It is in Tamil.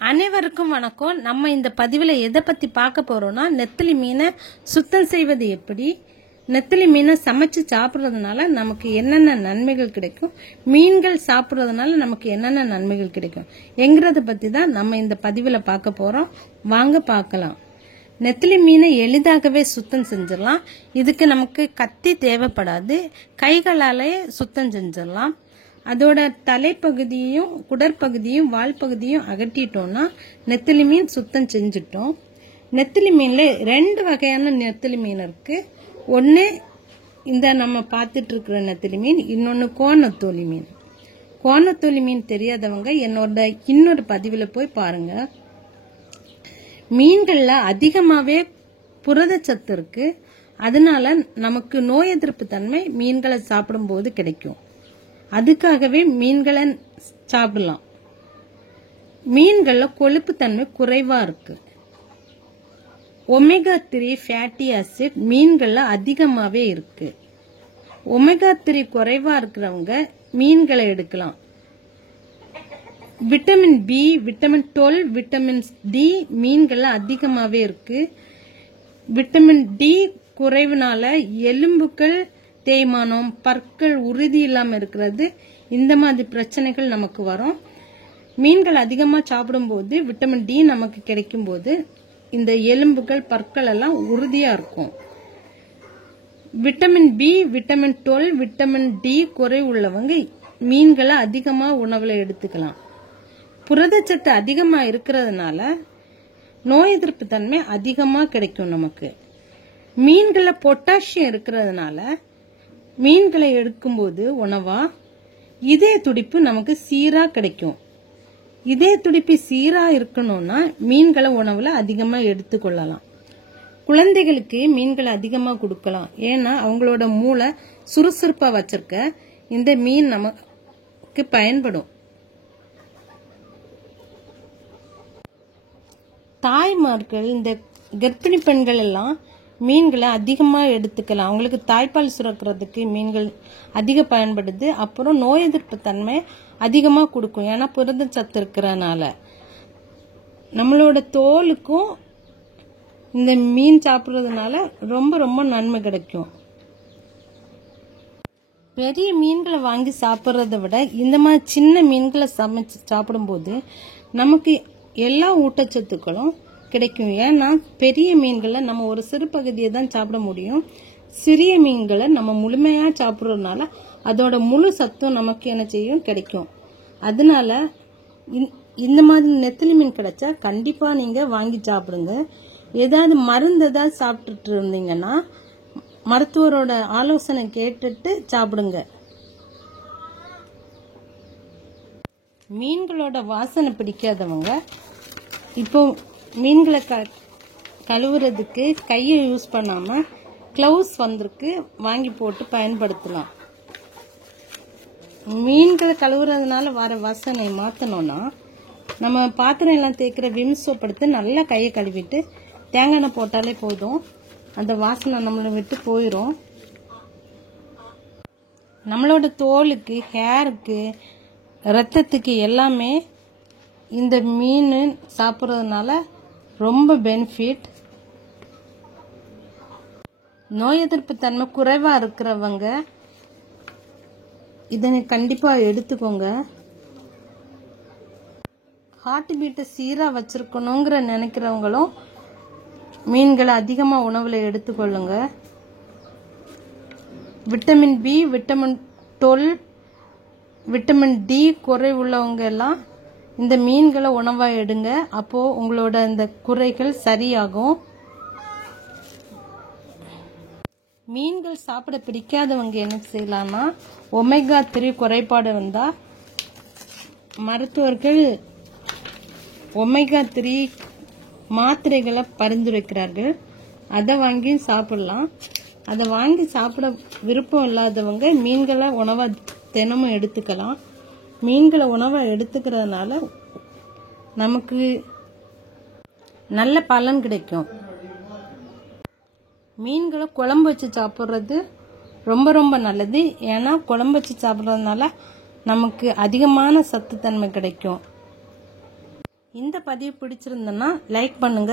அனைவருக்கும் வணக்கம். நம்ம இந்த பதிவில் எதை பற்றி பார்க்க போகிறோம்னா, நெத்திலி மீனை சுத்தம் செய்வது எப்படி, நெத்திலி மீனை சமைச்சு சாப்பிட்றதுனால நமக்கு என்னென்ன நன்மைகள் கிடைக்கும், மீன்கள் சாப்பிட்றதுனால நமக்கு என்னென்ன நன்மைகள் கிடைக்கும் என்கிறத பற்றி தான் நம்ம இந்த பதிவில் பார்க்க போகிறோம். வாங்க பார்க்கலாம். நெத்திலி மீனை எளிதாகவே சுத்தம் செஞ்சிடலாம். இதுக்கு நமக்கு கத்தி தேவைப்படாது, கைகளாலே சுத்தம் செஞ்சிடலாம். அதோட தலைப்பகுதியும் குடற்பகுதியும் வால் பகுதியும் அகட்டிட்டோம்னா நெத்திலி மீன் சுத்தம் செஞ்சுட்டோம். நெத்திலி மீனில் 2 வகையான நெத்திலி மீன் இருக்கு. ஒன்று இந்த நம்ம பார்த்துட்டு இருக்கிற நெத்திலி மீன், இன்னொன்று கோணத்தோலி மீன். கோணத்தோலி மீன் தெரியாதவங்க என்னோட இன்னொரு பதிவில் போய் பாருங்க. மீன்கள்ல அதிகமாகவே புரதச்சத்து இருக்கு. அதனால நமக்கு நோய் எதிர்ப்பு தன்மை மீன்களை சாப்பிடும்போது கிடைக்கும். அதுக்காகவே மீன்களை சாப்பிடலாம். மீன்கள்ல கொழுப்பு தன்மை குறைவா இருக்கு. ஒமேகா 3 ஃபேட்டி ஆசிட் மீன்கள்ல அதிகமாவே இருக்கு. ஒமேகா 3 குறைவா இருக்கிறவங்க மீன்களை எடுக்கலாம். Vitamin B, vitamin 12, vitamin D மீன்கள்ல அதிகமாவே இருக்கு. விட்டமின் டி குறைவுனால எலும்புகள் தேய்மானம், பற்கள் உறுதி இல்லாம இருக்கிறது, இந்த மாதிரி பிரச்சனைகள் நமக்கு வரும். மீன்கள் அதிகமா சாப்பிடும்போது விட்டமின் டி நமக்கு கிடைக்கும் போது இந்த எலும்புகள் பற்கள் எல்லாம் உறுதியா இருக்கும். Vitamin B, vitamin 12, vitamin D குறைவு உள்ளவங்க மீன்களை அதிகமா உணவுல எடுத்துக்கலாம். புரதச்சத்து அதிகமா இருக்கிறதுனால நோய் எதிர்ப்பு தன்மை அதிகமா கிடைக்கும் நமக்கு. மீன்கள பொட்டாசியம் இருக்கிறதுனால மீன்களை எடுக்கும்போது உணவா இதய துடிப்பு நமக்கு சீரா கிடைக்கும். இதய துடிப்பு சீரா இருக்கணும்னா மீன்களை உணவுல அதிகமா எடுத்துக்கொள்ளலாம். குழந்தைகளுக்கு மீன்களை அதிகமா கொடுக்கலாம். ஏன்னா அவங்களோட மூளை சுறுசுறுப்பா வச்சிருக்க இந்த மீன் நமக்கு பயன்படும். தாய்மார்கள், இந்த கர்ப்பிணி பெண்கள் எல்லாம் மீன்களை அதிகமாக எடுத்துக்கலாம். அவங்களுக்கு தாய்ப்பால் சுரக்கிறதுக்கு மீன்கள் அதிக பயன்படுது. அப்புறம் நோய் எதிர்ப்பு தன்மை அதிகமாக கொடுக்கும். ஏன்னா புரதச்சத்து இருக்கிறனால நம்மளோட தோலுக்கும் இந்த மீன் சாப்பிட்றதுனால ரொம்ப ரொம்ப நன்மை கிடைக்கும். பெரிய மீன்களை வாங்கி சாப்பிட்றத விட இந்த மாதிரி சின்ன மீன்களை சமைச்சு சாப்பிடும்போது நமக்கு எல்லா ஊட்டச்சத்துக்களும் கிடைக்கும். ஏன்னா பெரிய மீன்களை நம்ம ஒரு சிறு பகுதியை தான் சாப்பிட முடியும். சிறிய மீன்களை நம்ம முழுமையா சாப்பிட்றதுனால அதோட முழு சத்தும் நமக்கு என்ன செய்யும், கிடைக்கும். அதனால இந்த மாதிரி நெத்திலி மீன் கிடைச்சா கண்டிப்பா நீங்க வாங்கி சாப்பிடுங்க. ஏதாவது மருந்து ஏதாவது சாப்பிட்டுட்டு இருந்தீங்கன்னா மருத்துவரோட ஆலோசனை கேட்டுட்டு சாப்பிடுங்க. மீன்களோட வாசனை பிடிக்காதவங்க இப்போ மீன்களை கழுவுறதுக்கு கையை யூஸ் பண்ணாம கிளவுஸ் வந்திருக்கு, வாங்கி போட்டு பயன்படுத்தலாம். மீன்களை கழுவுறதுனால வர வாசனை மாத்தணும்னா நம்ம பாத்திரம் எல்லாம் தேய்க்கிற விம் சோப் எடுத்து நல்லா கையை கழுவிட்டு தேங்காய் எண்ணெய் போட்டாலே போதும், அந்த வாசனை நம்மளை விட்டு போயிடும். நம்மளோட தோலுக்கு, ஹேருக்கு, ரத்தத்துக்கு எல்லாமே இந்த மீன் சாப்பிட்றதுனால ரொம்ப பெனிஃபிட். நோய் எதிர்ப்பு தன்மை குறைவா இருக்கிறவங்க இதனை கண்டிப்பா எடுத்துக்கோங்க. ஹார்ட் பீட்டை சீரா வச்சிருக்கணுங்கிற நினைக்கிறவங்களும் மீன்களை அதிகமா உணவுல எடுத்துக்கொள்ளுங்க. Vitamin B, vitamin 12, vitamin D குறைவுள்ளவங்க எல்லாம் இந்த மீன்களை உணவா எடுங்க. அப்போ உங்களோட இந்த குறைகள் சரியாகும். மீன்கள் சாப்பிட பிடிக்காதவங்க என்ன செய்யலாம்னா, ஒமேகா 3 குறைபாடு வந்தா மருத்துவர்கள் ஒமேகா 3 மாத்திரைகளை பரிந்துரைக்கிறார்கள். அதை வாங்கி சாப்பிடலாம். அதை வாங்கி சாப்பிட விருப்பம் இல்லாதவங்க மீன்களை உணவா தினமும் எடுத்துக்கலாம். மீன்களை உணவை எடுத்துக்கிறதுனால நமக்கு நல்ல பலன் கிடைக்கும். மீன்களை குழம்பு வச்சு சாப்பிட்றது ரொம்ப ரொம்ப நல்லது. ஏன்னா குழம்பு வச்சு சாப்பிட்றதுனால நமக்கு அதிகமான சத்து தன்மை கிடைக்கும். இந்த பதிவு பிடிச்சிருந்தனா லைக் பண்ணுங்க.